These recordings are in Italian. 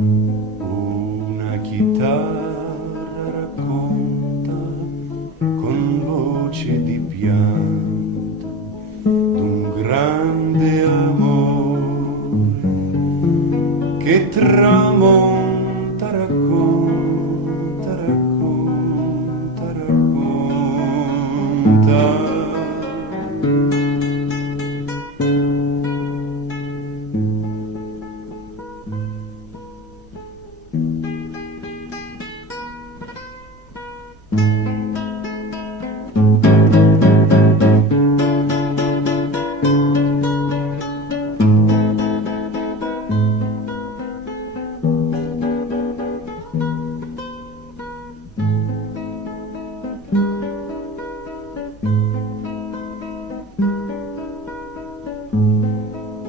Una chitarra racconta con voce di pianto d'un grande amore che tramonta, racconta, racconta, racconta.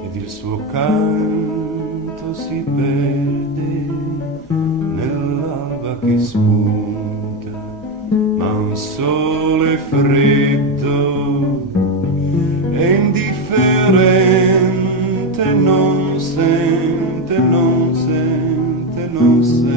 Ed il suo canto si perde nell'alba che spunta, ma un sole freddo e indifferente non sente, non sente, non sente.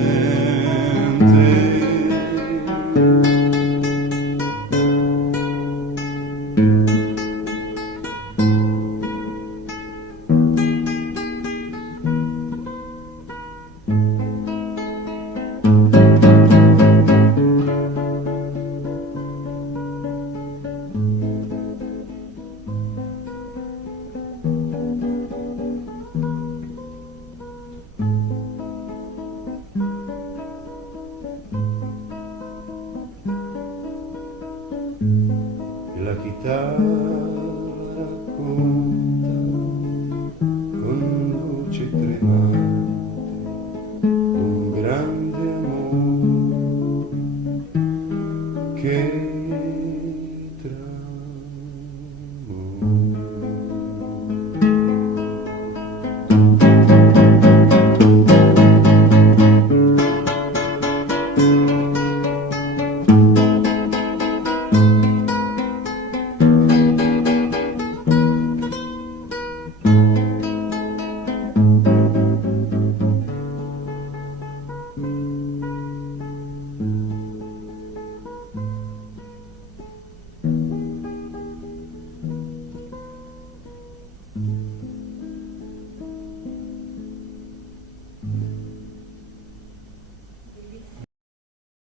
La chitarra racconta con voce tremante un grande amore che tramo.